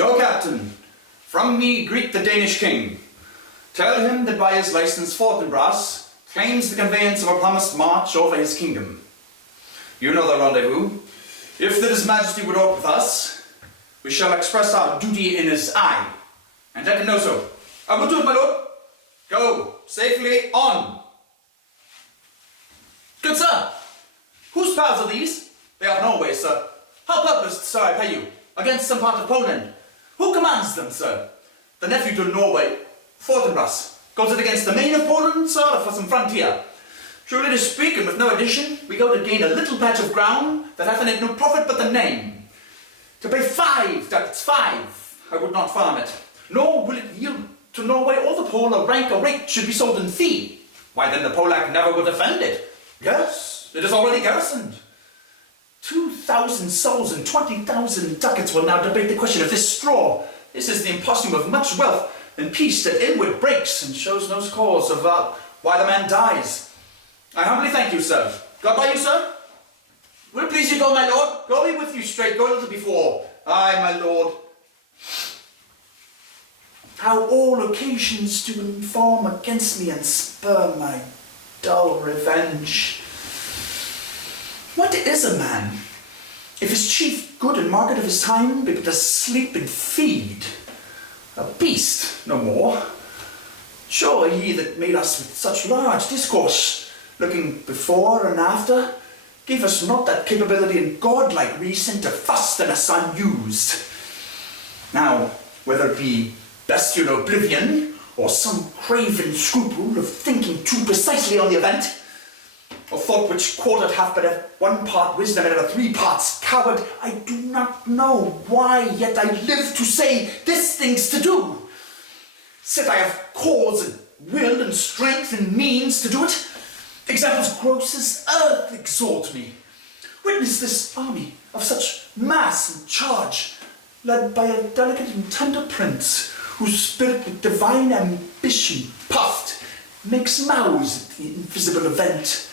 Go, Captain. From me greet the Danish king. Tell him that by his license Fortinbras claims the conveyance of a promised march over his kingdom. You know the rendezvous. If that his majesty would aught with us, we shall express our duty in his eye. And let him know so. I will do it, my lord. Go, safely on. Good sir, whose pals are these? They are Norway, sir. How purposed, sir, I pay you, against some part of Poland? Who commands them, sir? The nephew to Norway, Fortinbras. Goes it against the main of Poland, sir, or for some frontier? Truly to speak, and with no addition, we go to gain a little patch of ground that hath in it no profit but the name. To pay 5 ducats, 5, I would not farm it, nor will it yield to Norway or the Pole a rank or rate should be sold in fee. Why then the Polak never would defend it. Yes, it is already garrisoned. 2,000 souls and 20,000 ducats will now debate the question of this straw. This is the imposture of much wealth and peace that inward breaks and shows no cause of why the man dies. I humbly thank you, sir. God by you, sir? Will it please you go, my lord? Go me with you straight, go a little before. Aye, my lord. How all occasions do inform against me and spur my dull revenge. What is a man, if his chief good and market of his time be but to sleep and feed? A beast, no more. Sure, ye that made us with such large discourse, looking before and after, gave us not that capability and godlike reason to fuss and a son used. Now, whether it be bestial oblivion, or some craven scruple of thinking too precisely on the event, or thought which quartered hath but of 1 part wisdom and of 3 parts coward, I do not know why, yet I live to say this thing's to do. Sith I have cause and will and strength and means to do it, examples gross as earth exhort me. Witness this army of such mass and charge, led by a delicate and tender prince, whose spirit with divine ambition puffed, makes mouse at the invisible event,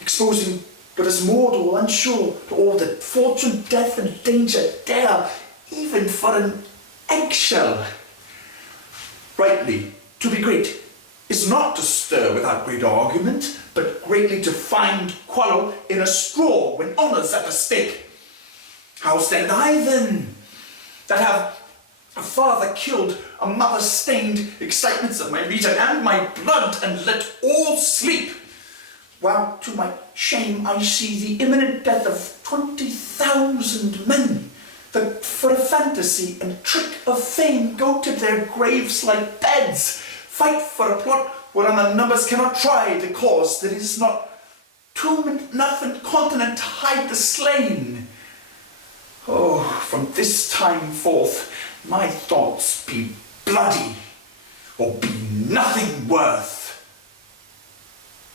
exposing but as mortal, unsure to all that fortune, death, and danger dare, even for an eggshell. Rightly, to be great is not to stir without great argument, but greatly to find quarrel in a straw when honour's at the stake. How stand I then, that have a father killed, a mother stained, excitements of my region and my blood, and let all sleep, while to my shame I see the imminent death of 20,000 men, that for a fantasy and trick of fame go to their graves like beds, fight for a plot whereon the numbers cannot try the cause that is not tomb enough and continent to hide the slain. Oh, from this time forth my thoughts be bloody, or be nothing worth.